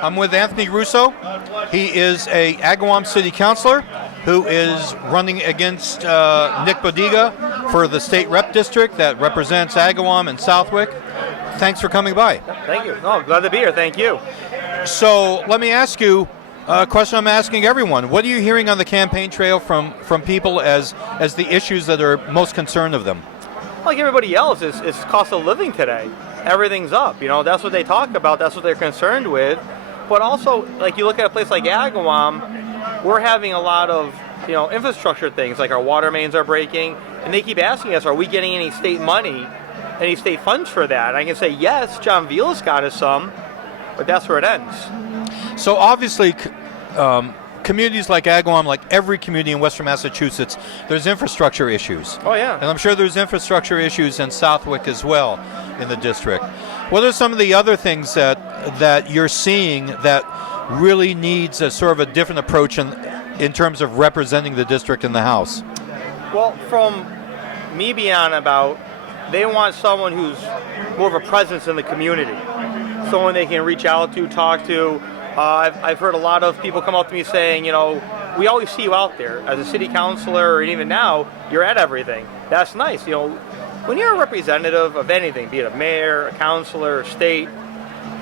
I'm with Anthony Russo. He is a Agawam City Councilor who is running against Nick Bodiga for the state rep district that represents Agawam and Southwick. Thanks for coming by. Thank you. No, glad to be here. Thank you. So let me ask you a question I'm asking everyone. What are you hearing on the campaign trail from people as the issues that are most concerned of them? Like everybody else, it's cost of living today. Everything's up. That's what they talk about. That's what they're concerned with. But also, like you look at a place like Agawam, we're having a lot of infrastructure things, like our water mains are breaking, and they keep asking us, are we getting any state money, any state funds for that? And I can say yes, John Vilas got us some, but that's where it ends. So obviously, communities like Agawam, like every community in Western Massachusetts, there's infrastructure issues. Oh yeah. And I'm sure there's infrastructure issues in Southwick as well in the district. What are some of the other things that you're seeing that really needs a sort of a different approach in terms of representing the district in the House? Well, from me being on about, they want someone who's more of a presence in the community, someone they can reach out to, talk to. I've heard a lot of people come up to me saying, we always see you out there as a city councilor, and even now, you're at everything. That's nice. When you're a representative of anything, be it a mayor, a councilor, a state,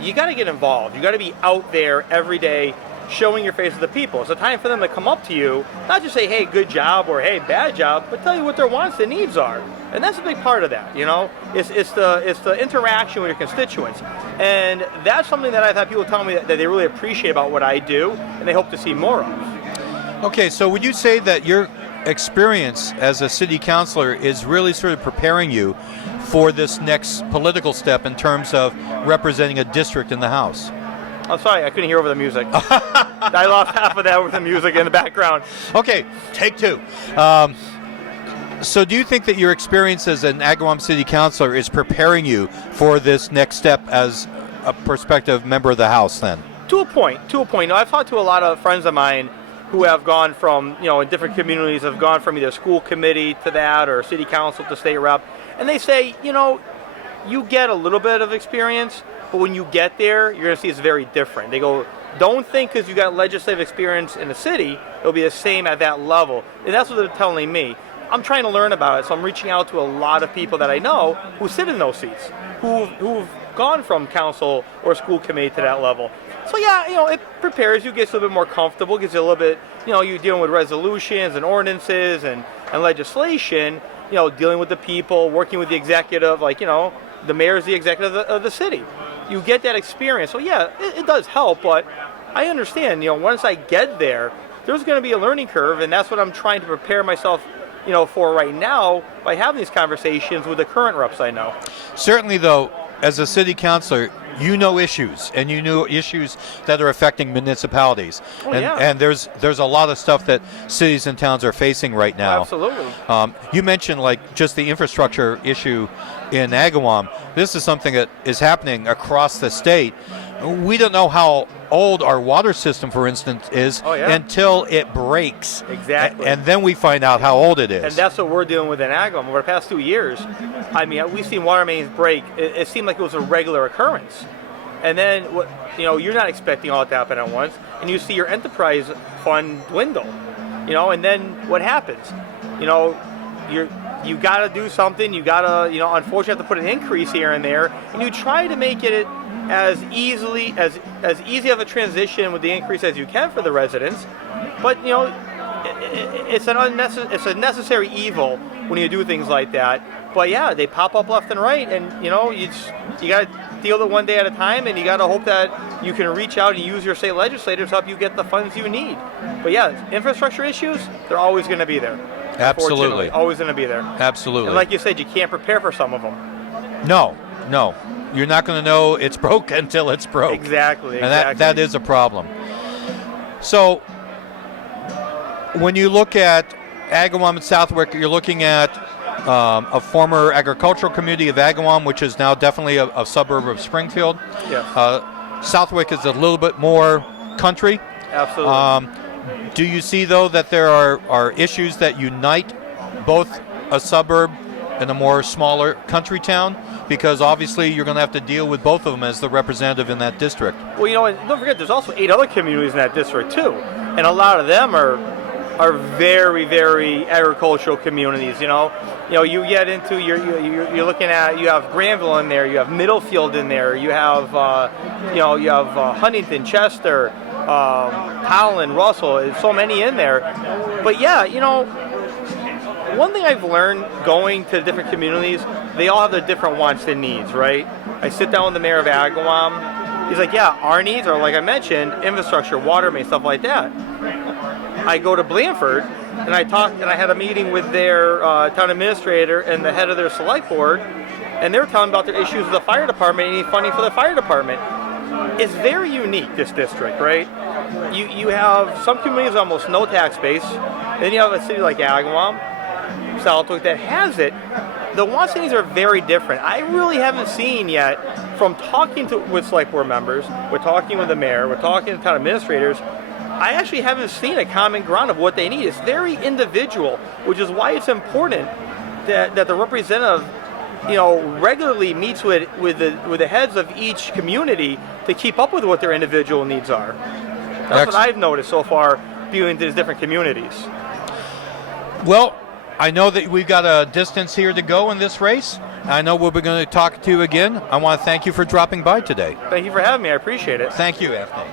you got to get involved. You got to be out there every day showing your face to the people. It's a time for them to come up to you, not just say, hey, good job, or hey, bad job, but tell you what their wants and needs are. And that's a big part of that, It's the interaction with your constituents. And that's something that I've had people tell me that they really appreciate about what I do, and they hope to see more of. Okay, so would you say that your experience as a city councilor is really sort of preparing you for this next political step in terms of representing a district in the House? I'm sorry, I couldn't hear over the music. I lost half of that with the music in the background. Okay, take two. So do you think that your experience as an Agawam City Councilor is preparing you for this next step as a prospective member of the House then? To a point. I've talked to a lot of friends of mine who have gone from, in different communities, have gone from either school committee to that or city council to state rep. And they say, you get a little bit of experience, but when you get there, you're going to see it's very different. They go, don't think because you got legislative experience in the city, it'll be the same at that level. And that's what they're telling me. I'm trying to learn about it, so I'm reaching out to a lot of people that I know who sit in those seats, who've gone from council or school committee to that level. So yeah, it prepares you, gets a little bit more comfortable, gets you a little bit, you're dealing with resolutions and ordinances and legislation, dealing with the people, working with the executive, the mayor's the executive of the city. You get that experience. So yeah, it does help, but I understand, once I get there, there's going to be a learning curve, and that's what I'm trying to prepare myself for right now by having these conversations with the current reps I know. Certainly, though, as a city councilor, you know issues, and you know issues that are affecting municipalities. Oh, and there's a lot of stuff that cities and towns are facing right now. Absolutely. You mentioned just the infrastructure issue in Agawam. This is something that is happening across the state. We don't know how old our water system, for instance, is until it breaks. Exactly. And then we find out how old it is. And that's what we're dealing with in Agawam. Over the past 2 years, we've seen water mains break. It seemed like it was a regular occurrence. And then, you're not expecting all that to happen at once, and you see your enterprise fund dwindle. And then what happens? You got to do something. You got to, unfortunately, have to put an increase here and there, and you try to make it as easy of a transition with the increase as you can for the residents. But it's a necessary evil when you do things like that. But yeah, they pop up left and right, and you got to deal with it one day at a time, and you got to hope that you can reach out and use your state legislators to help you get the funds you need. But yeah, infrastructure issues, they're always going to be there. Absolutely. Always going to be there. Absolutely. And like you said, you can't prepare for some of them. No. You're not going to know it's broke until it's broke. Exactly. And that is a problem. So when you look at Agawam and Southwick, you're looking at a former agricultural community of Agawam, which is now definitely a suburb of Springfield. Yes. Southwick is a little bit more country. Absolutely. Do you see, though, that there are issues that unite both a suburb and a more smaller country town? because obviously you're going to have to deal with both of them as the representative in that district. Well, and don't forget, there's also 8 other communities in that district too, and a lot of them are very, very agricultural communities. You get into you're looking at, you have Granville in there, you have Middlefield in there, you have Huntington, Chester, Howland, Russell. There's so many in there. But yeah, one thing I've learned going to different communities, they all have their different wants and needs, right? I sit down with the mayor of Agawam. He's like, yeah, our needs are, like I mentioned, infrastructure, water main, stuff like that. I go to Blandford, and I had a meeting with their town administrator and the head of their select board, and they were telling about their issues with the fire department and any funding for the fire department. It's very unique, this district, right? You have some communities with almost no tax base. Then you have a city like Agawam, Southwick, that has it. The wants and needs are very different. I really haven't seen yet, from talking with select board members, we're talking with the mayor, we're talking to town administrators, I actually haven't seen a common ground of what they need. It's very individual, which is why it's important that the representative, regularly meets with the heads of each community to keep up with what their individual needs are. That's what I've noticed so far viewing these different communities. Well, I know that we've got a distance here to go in this race. I know we'll be going to talk to you again. I want to thank you for dropping by today. Thank you for having me. I appreciate it. Thank you, Anthony.